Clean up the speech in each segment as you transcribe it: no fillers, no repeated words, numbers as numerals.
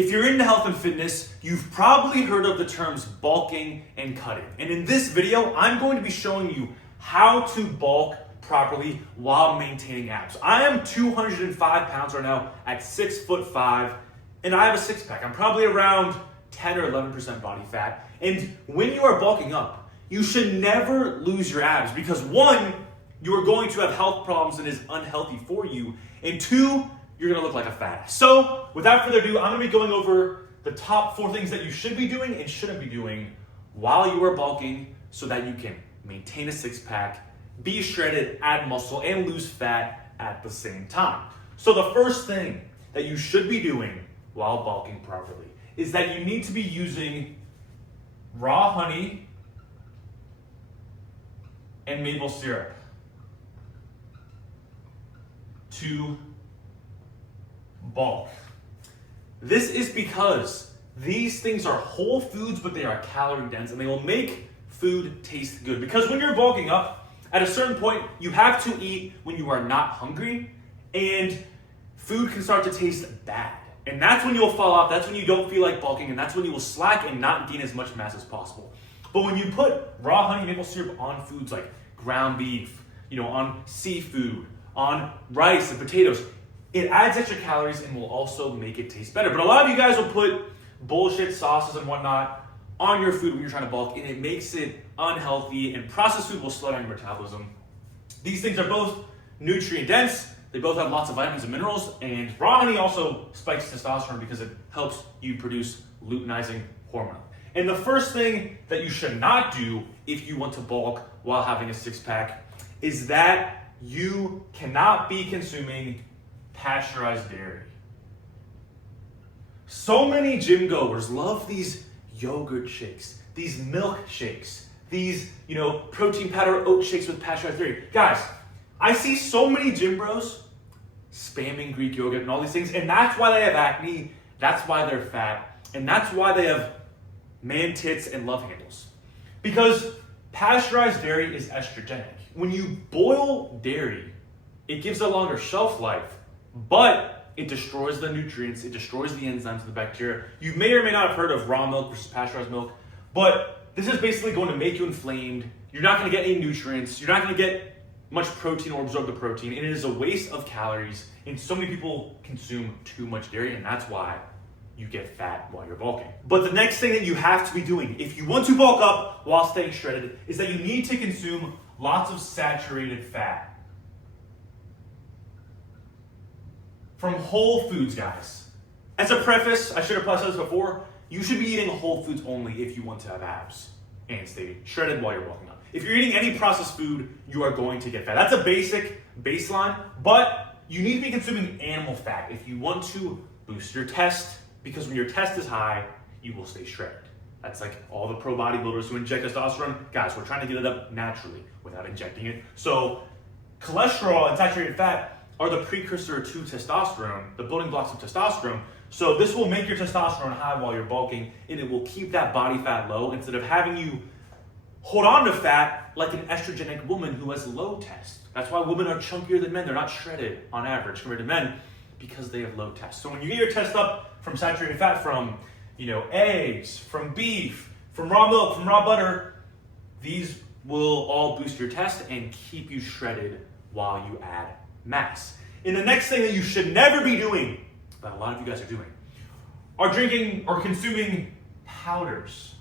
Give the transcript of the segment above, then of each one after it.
If you're into health and fitness, you've probably heard of the terms bulking and cutting. And in this video, I'm going to be showing you how to bulk properly while maintaining abs. I am 205 pounds right now at 6'5", and I have a six pack. I'm probably around 10 or 11% body fat. And when you are bulking up, you should never lose your abs because one, you are going to have health problems and is unhealthy for you. And two, you're gonna look like a fat ass. So without further ado, I'm gonna be going over the top 4 things that you should be doing and shouldn't be doing while you are bulking so that you can maintain a six pack, be shredded, add muscle, and lose fat at the same time. So the first thing that you should be doing while bulking properly is that you need to be using raw honey and maple syrup to bulk. This is because these things are whole foods, but they are calorie dense and they will make food taste good. Because when you're bulking up, at a certain point, you have to eat when you are not hungry, and food can start to taste bad. And that's when you'll fall off, that's when you don't feel like bulking, and that's when you will slack and not gain as much mass as possible. But when you put raw honey and maple syrup on foods like ground beef, on seafood, on rice and potatoes, it adds extra calories and will also make it taste better. But a lot of you guys will put bullshit sauces and whatnot on your food when you're trying to bulk, and it makes it unhealthy, and processed food will slow down your metabolism. These things are both nutrient dense, they both have lots of vitamins and minerals, and raw honey also spikes testosterone because it helps you produce luteinizing hormone. And the first thing that you should not do if you want to bulk while having a six pack is that you cannot be consuming pasteurized dairy. So many gym goers love these yogurt shakes, these milk shakes, these, protein powder oat shakes with pasteurized dairy. Guys, I see so many gym bros spamming Greek yogurt and all these things, and that's why they have acne, that's why they're fat, and that's why they have man tits and love handles. Because pasteurized dairy is estrogenic. When you boil dairy, it gives a longer shelf life, but it destroys the nutrients, it destroys the enzymes, the bacteria. You may or may not have heard of raw milk versus pasteurized milk, but this is basically going to make you inflamed. You're not going to get any nutrients. You're not going to get much protein or absorb the protein. And it is a waste of calories. And so many people consume too much dairy, and that's why you get fat while you're bulking. But the next thing that you have to be doing if you want to bulk up while staying shredded is that you need to consume lots of saturated fat from whole foods, guys. As a preface, I should have probably said this before, you should be eating whole foods only if you want to have abs and stay shredded while you're bulking up. If you're eating any processed food, you are going to get fat. That's a basic baseline, but you need to be consuming animal fat if you want to boost your test, because when your test is high, you will stay shredded. That's like all the pro bodybuilders who inject testosterone. Guys, we're trying to get it up naturally without injecting it. So cholesterol and saturated fat are the precursor to testosterone, the building blocks of testosterone. So this will make your testosterone high while you're bulking, and it will keep that body fat low instead of having you hold on to fat like an estrogenic woman who has low test. That's why women are chunkier than men. They're not shredded on average compared to men because they have low test. So when you get your test up from saturated fat from, eggs, from beef, from raw milk, from raw butter, these will all boost your test and keep you shredded while you add mass. And the next thing that you should never be doing, that a lot of you guys are doing, are drinking or consuming powders,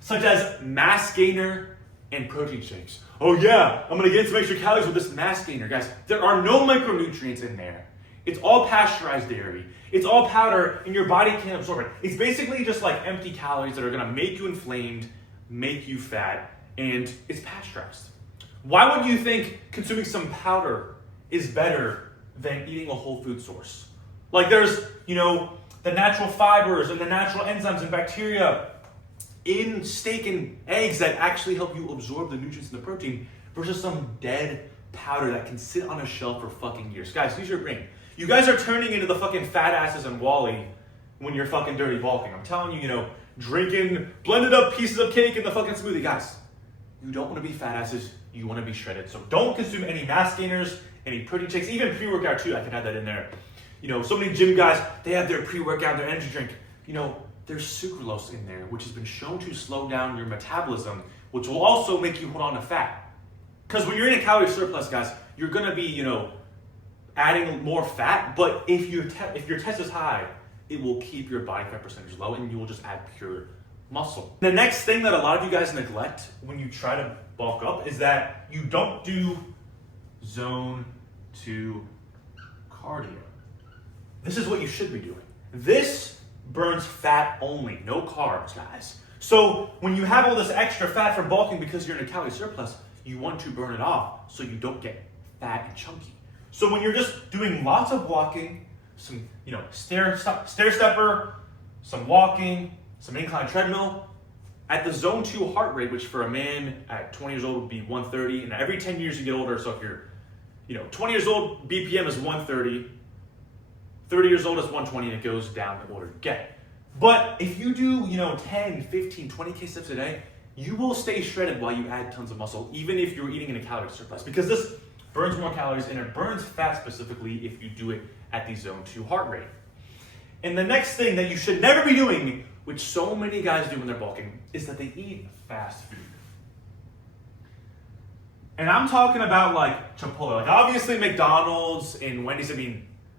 such as mass gainer and protein shakes. Oh yeah, I'm gonna get some extra calories with this mass gainer. Guys, there are no micronutrients in there. It's all pasteurized dairy. It's all powder, and your body can't absorb it. It's basically just like empty calories that are gonna make you inflamed, make you fat, and it's pasteurized. Why would you think consuming some powder is better than eating a whole food source? Like there's, the natural fibers and the natural enzymes and bacteria in steak and eggs that actually help you absorb the nutrients and the protein versus some dead powder that can sit on a shelf for fucking years. Guys, use your brain. You guys are turning into the fucking fat asses and Wally when you're fucking dirty bulking. I'm telling you, drinking blended up pieces of cake in the fucking smoothie. Guys, you don't want to be fat asses. You want to be shredded. So don't consume any mass gainers, any protein shakes, even pre-workout too. I can add that in there. So many gym guys, they have their pre-workout, their energy drink. There's sucralose in there, which has been shown to slow down your metabolism, which will also make you hold on to fat. Because when you're in a calorie surplus, guys, you're gonna be, adding more fat. But if your test is high, it will keep your body fat percentage low, and you will just add pure muscle. The next thing that a lot of you guys neglect when you try to bulk up is that you don't do zone 2 cardio. This is what you should be doing. This burns fat only, no carbs, guys. So when you have all this extra fat from bulking because you're in a calorie surplus, you want to burn it off so you don't get fat and chunky. So when you're just doing lots of walking, some stair stepper, some walking, some incline treadmill, at the zone 2 heart rate, which for a man at 20 years old would be 130, and every 10 years you get older, so if you're 20 years old, BPM is 130, 30 years old is 120, and it goes down the older you get. But if you do 10, 15, 20K steps a day, you will stay shredded while you add tons of muscle, even if you're eating in a calorie surplus, because this burns more calories and it burns fat specifically if you do it at the zone 2 heart rate. And the next thing that you should never be doing, which so many guys do when they're bulking, is that they eat fast food. And I'm talking about like Chipotle. Like obviously McDonald's and Wendy's,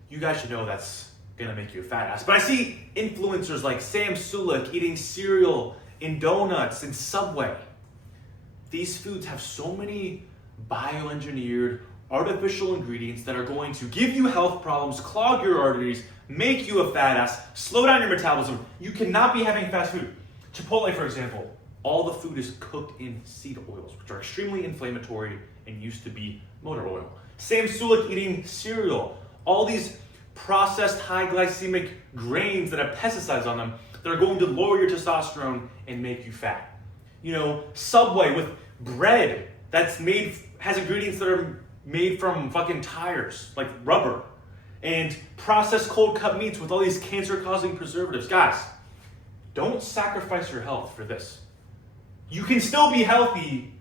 you guys should know that's gonna make you a fat ass. But I see influencers like Sam Sulek eating cereal and donuts and Subway. These foods have so many bioengineered artificial ingredients that are going to give you health problems, clog your arteries, make you a fat ass, slow down your metabolism. You cannot be having fast food. Chipotle, for example, all the food is cooked in seed oils, which are extremely inflammatory and used to be motor oil. Sam Sulek eating cereal, all these processed high glycemic grains that have pesticides on them that are going to lower your testosterone and make you fat. Subway with bread that's has ingredients that are made from fucking tires, like rubber, and processed cold cut meats with all these cancer-causing preservatives. Guys, don't sacrifice your health for this. You can still be healthy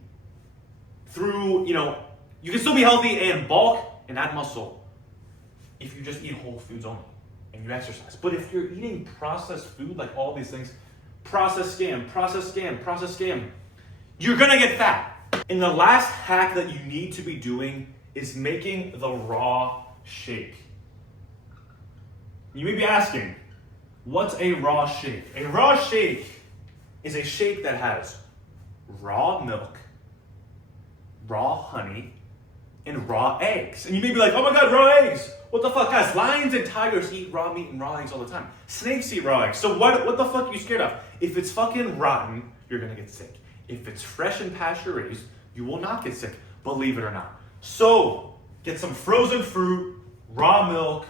through, you can still be healthy and bulk and add muscle if you just eat whole foods only and you exercise. But if you're eating processed food, like all these things, processed scam, you're gonna get fat. And the last hack that you need to be doing is making the raw shake. You may be asking, what's a raw shake? A raw shake is a shake that has raw milk, raw honey, and raw eggs. And you may be like, oh my God, raw eggs. What the fuck, guys? Lions and tigers eat raw meat and raw eggs all the time. Snakes eat raw eggs. So what the fuck are you scared of? If it's fucking rotten, you're gonna get sick. If it's fresh and pasture raised, you will not get sick, believe it or not. So get some frozen fruit, raw milk,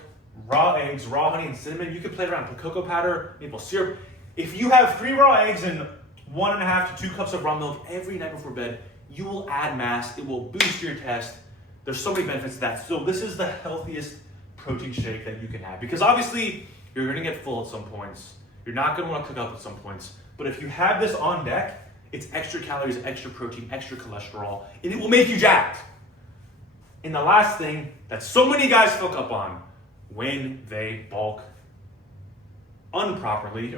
raw eggs, raw honey, and cinnamon. You can play around with cocoa powder, maple syrup. If you have 3 raw eggs and 1.5 to 2 cups of raw milk every night before bed, you will add mass. It will boost your test. There's so many benefits to that. So this is the healthiest protein shake that you can have, because obviously you're gonna get full at some points. You're not gonna wanna cook up at some points. But if you have this on deck, it's extra calories, extra protein, extra cholesterol, and it will make you jacked. And the last thing that so many guys fuck up on when they bulk improperly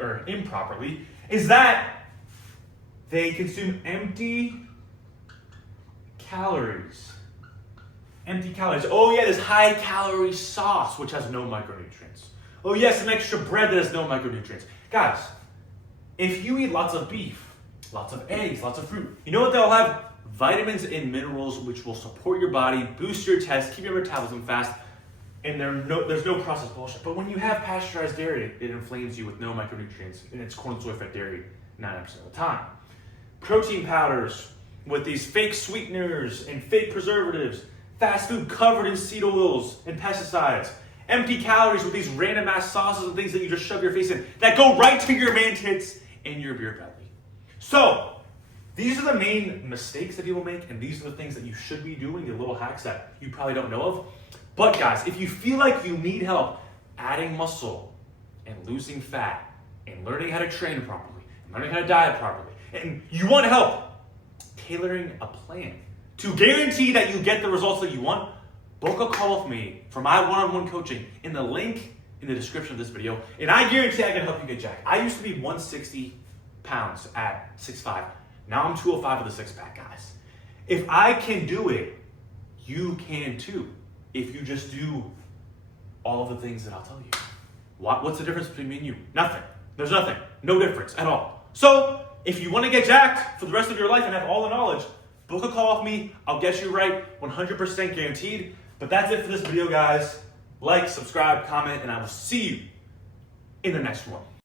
is that they consume empty calories. Oh yeah, this high calorie sauce, which has no micronutrients. Oh yes, some extra bread that has no micronutrients. Guys, if you eat lots of beef, lots of eggs, lots of fruit, you know what they'll have? Vitamins and minerals which will support your body, boost your test, keep your metabolism fast, and there's no processed bullshit. But when you have pasteurized dairy, it inflames you with no micronutrients, and it's corn, soy, fat dairy 9% of the time. Protein powders with these fake sweeteners and fake preservatives, fast food covered in seed oils and pesticides, empty calories with these random ass sauces and things that you just shove your face in that go right to your man tits and your beer belly. So, these are the main mistakes that people make, and these are the things that you should be doing, the little hacks that you probably don't know of. But guys, if you feel like you need help adding muscle and losing fat and learning how to train properly and learning how to diet properly, and you want help tailoring a plan to guarantee that you get the results that you want, book a call with me for my one-on-one coaching in the link in the description of this video, and I guarantee I can help you get jacked. I used to be 160 pounds at 6'5". Now I'm 205 with a six-pack, guys. If I can do it, you can too. If you just do all of the things that I'll tell you. What's the difference between me and you? Nothing. There's nothing. No difference at all. So, if you want to get jacked for the rest of your life and have all the knowledge, book a call with me. I'll get you right, 100% guaranteed. But that's it for this video, guys. Like, subscribe, comment, and I will see you in the next one.